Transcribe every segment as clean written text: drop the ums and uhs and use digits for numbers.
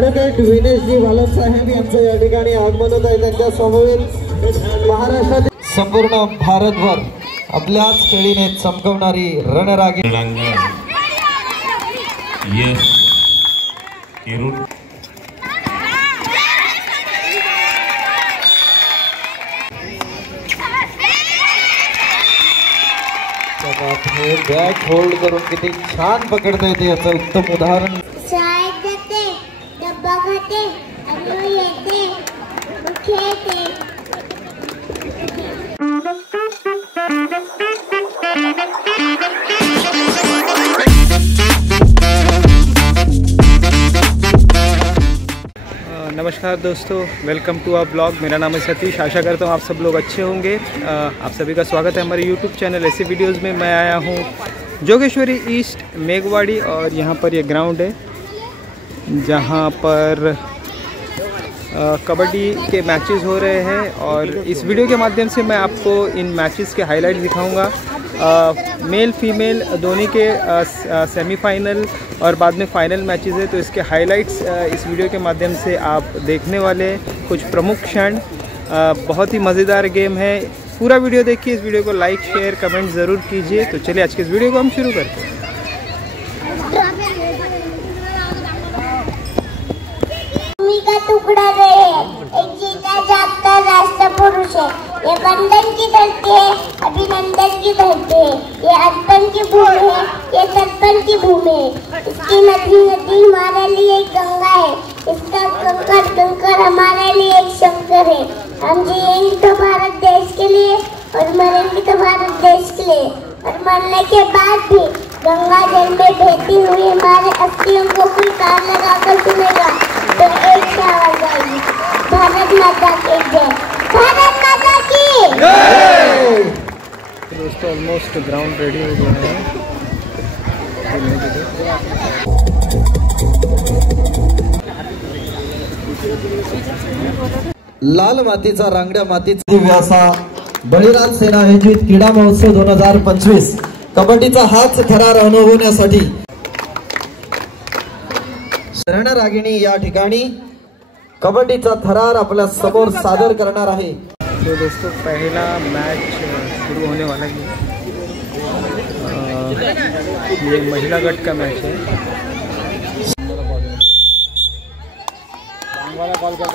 Advocate विनेशजी वालम साहेब यांचं या ठिकाणी आगमन होत आहे। त्यांच्या समवेत महाराष्ट्रातील संपूर्ण भारतभर आपल्याच खेळीने चमकवणारी रणरागी बॅट होल्ड करून किती छान पकडता येते याचं उत्तम उदाहरण। शाळेत जाते, डब्बा खाते, आणि येते, खेळते। नमस्कार दोस्तों, वेलकम टू आवर ब्लॉग। मेरा नाम है सतीश। आशा करता हूँ आप सब लोग अच्छे होंगे। आप सभी का स्वागत है हमारे यूट्यूब चैनल ऐसे वीडियोस में। मैं आया हूँ जोगेश्वरी ईस्ट मेघवाड़ी और यहाँ पर ये ग्राउंड है जहाँ पर कबड्डी के मैचेस हो रहे हैं और इस वीडियो के माध्यम से मैं आपको इन मैचेस के हाइलाइट्स दिखाऊंगा। मेल फीमेल दोनों के सेमीफाइनल और बाद में फाइनल मैचेस है, तो इसके हाइलाइट्स इस वीडियो के माध्यम से आप देखने वाले कुछ प्रमुख क्षण। बहुत ही मज़ेदार गेम है। पूरा वीडियो देखिए। इस वीडियो को लाइक शेयर कमेंट ज़रूर कीजिए। तो चलिए आज के इस वीडियो को हम शुरू करते हैं। का टुकड़ा रहे एक जीता जागता राष्ट्र पुरुष है। ये बंधन की धरती है, अभिनंदन की धरती है। ये अर्पण की भूमि है, ये तर्पण की भूमि है। इसकी नदी नदी हमारे लिए एक गंगा है, इसका कंकर कंकर हमारे लिए एक शंकर है। हम जिएंगे तो भारत देश के लिए और मरेंगे तो भारत देश के लिए, और मरने के बाद भी गंगा जल में बहती हुई हमारे अस्थियों को कोई कान लगाकर सुनेगा तो एक से आवाज आएगी, भारत माता की जय, भारत माता की जय। दोस्तों ऑलमोस्ट ग्राउंड रेडी हो गया है। लाल मातीचा रांगड्या मातीचा व्यासा बळीराज सेना आयोजित क्रीडा महोत्सव 2025 कबड्डीचा हाच थरार अनुभवण्यासाठी रणरागिणी या ठिकाणी कबड्डीचा थरार आपल्या समोर सादर करणार आहे। तो दोस्तों पहला मैच शुरू होने वाला है। ये महिला गट का मैच है। कॉल कर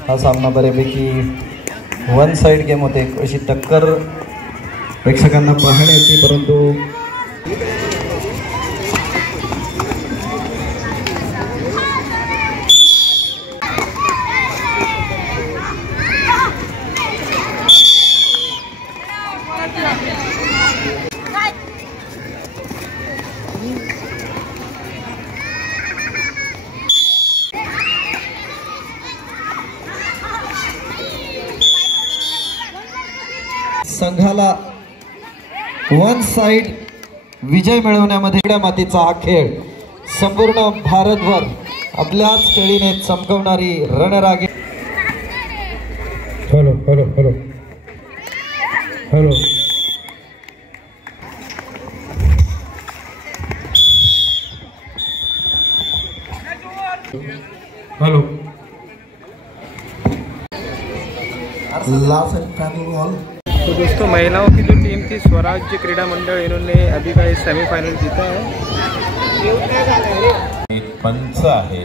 हा सामना बऱ्यापैकी वन साइड गेम होते। अशी टक्कर प्रेक्षकांना पाहण्याची, परंतु संघाला वन साइड विजय मिळवण्यामध्ये मातीचा हा खेळ संपूर्ण भारतभर आपल्याच खेळीने चमकवणारी रणरागी। Hello hello hello hello hello Last and final ball. तो दोस्तों महिलाओं की जो टीम थी स्वराज्य क्रीडा मंडल, इन्होंने अभी का सेमीफाइनल जीता है। एक पंच आहे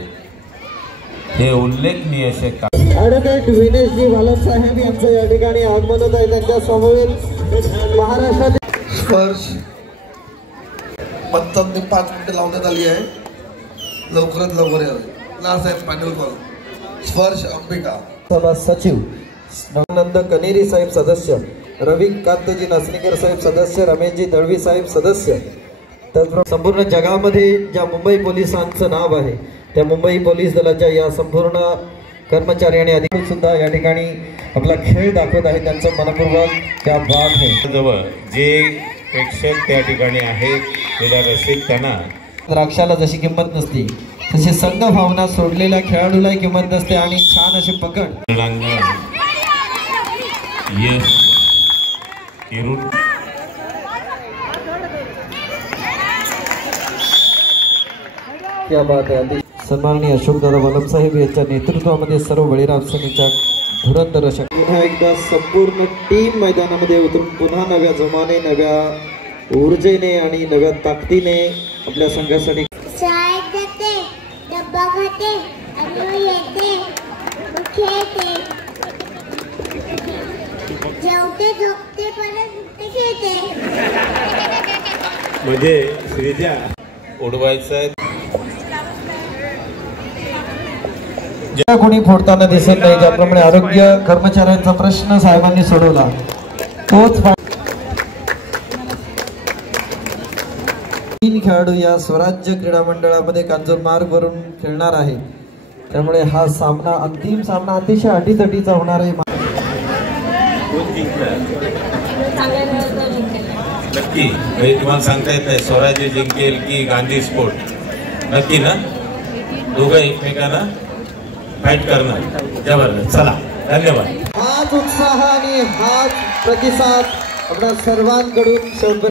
हे उल्लेखनीय असे ॲडव्होकेट विनेशजी भालपसाहेब यांचं या ठिकाणी आगमन होत आहे। त्यांच्या समवेत महाराष्ट्रातील स्पर्श पंचांनी 5 मिनिटं लावण्यात आली आहे। लवकरात लवकर यावे। लास्ट आहे फायनल कॉल। स्पर्श अंबिका सभा सचिव नंद कनेरी साहेब सदस्य, रवी कांतजी नासनीकर साहेब सदस्य, रमेशजी दळवी साहेब सदस्य। त्याचप्रमाणे संपूर्ण जगामध्ये ज्या मुंबई पोलिसांचं नाव आहे त्या मुंबई पोलीस दलाच्या या संपूर्ण कर्मचारी आणि अधिकारी सुद्धा या ठिकाणी आपला खेळ दाखवत आहे। त्यांचं मनपूर्वक त्या भाग आहे। जवळ जे प्रेक्षक त्या ठिकाणी आहेत क्रीडा रसिक त्यांना द्राक्षाला जशी किंमत नसते तशी संघ भावना सोडलेल्या खेळाडूलाही किंमत नसते आणि छान अशी पकड यश किरून क्या बात आहे। सन्माननीय अशोकदादा भालपसाहेब यांच्या नेतृत्वामध्ये सर्व बळीराम सेनेच्या धुरंधर अशा पुन्हा एकदा संपूर्ण टीम मैदानामध्ये उतरून पुन्हा नव्या जोमाने, नव्या ऊर्जेने आणि नव्या ताकदीने आपल्या संघासाठी शाळेत जाते, डब्बा खाते आणि येते, खेळते, जेवते, झोपते, परत खेळते। म्हणजे श्रीजा उडवायचं ज्या कोणी फोडताना दिसत नाही, ज्याप्रमाणे आरोग्य कर्मचाऱ्यांचा प्रश्न साहेबांनी सोडवला तोच 3 खेळाडू या स्वराज्य क्रीडा मंडळामध्ये कांजूरमार्ग वरून खेळणार आहे। त्यामुळे हा सामना अंतिम सामना अतिशय अटीतटीचा होणार आहे। नक्की तुम्हाला सांगता येत नाही स्वराज्य जिंकेल की गांधी स्पोर्ट, नक्की ना दोघं एकमेकांना फाईट करणार। जबरदस्त, चला धन्यवाद। हाच उत्साह आणि हाच प्रतिसाद आपल्या सर्वांकडून सोबत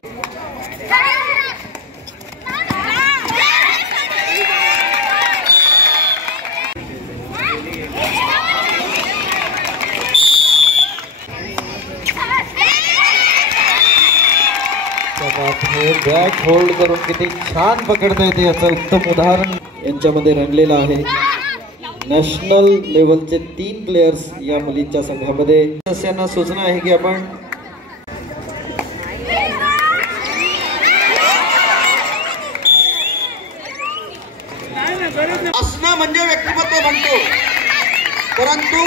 बॅट होल्ड करून किती छान पकडता येते याचं उत्तम उदाहरण यांच्यामध्ये रंगलेलं आहे। नॅशनल लेवलचे 3 प्लेयर्स या मुलींच्या संघामध्ये। सदस्यांना सूचना आहे की आपण असणं म्हणजे व्यक्तिमत्व बनतो, परंतु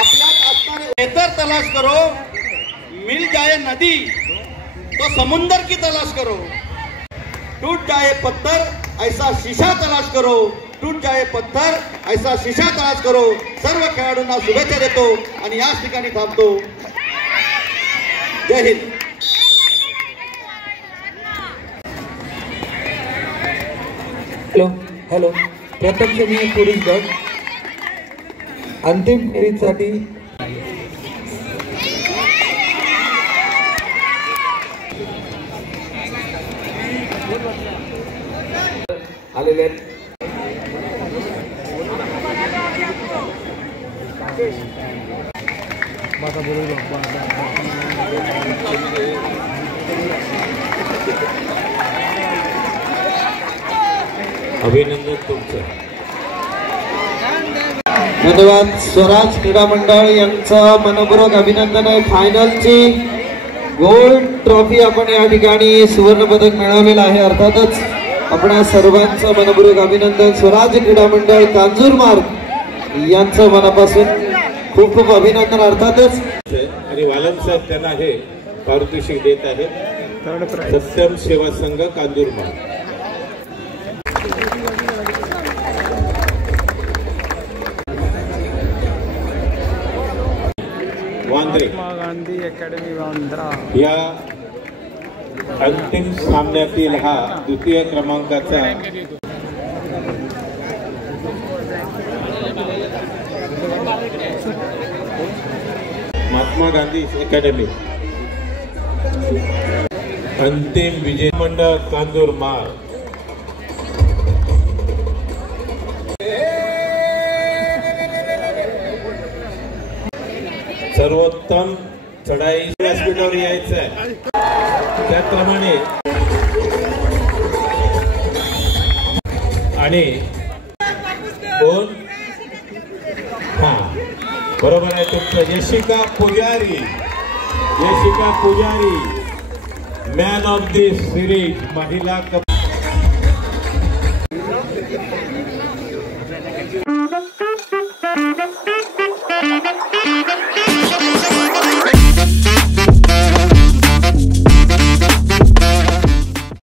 आपल्यात असणारे बेहतर तलाश करो, मिल जाए नदी तो समुंदर की तलाश करो, टूट जाए पत्थर ऐसा शीशा तलाश करो, टूट जाए पत्थर ऐसा शीशा तलाश करो। सर्व खेळाडूंना शुभेच्छा देतो आणि याच ठिकाणी थांबतो। जय हिंद। हॅलो हॅलो प्रत्यक्ष मी पोलीस गट अंतिम फेरीसाठी आलेले आहेत। अभिनंदन तुमचं। धन्यवाद। स्वराज क्रीडा मंडळ यांचं मनपूर्वक अभिनंदन आहे। फायनलची गोल्ड ट्रॉफी आपण या ठिकाणी सुवर्ण पदक मिळवलेलं आहे। अर्थातच आपणा सर्वांचं मनपूर्वक अभिनंदन। स्वराज क्रीडा मंडळ कांजूरमार्ग यांचं मनापासून खूप खूप अभिनंदन। अर्थातच आणि वालम साहेब त्यांना हे पारितोषिक देत आहेत। सत्यम सेवा संघ कांजूरमार्ग। महात्मा गांधी अकॅडमी वांद्रा या अंतिम सामन्यातील हा द्वितीय क्रमांकाचा महात्मा गांधी अकॅडमी अंतिम विजय मंडळ कांजूरमार्ग। सर्वोत्तम चढाई व्यासपीठावर यायचं आहे त्याप्रमाणे आणि कोण हा बरोबर आहे तुमचं यशिका पुजारी मॅन ऑफ द सिरीज महिला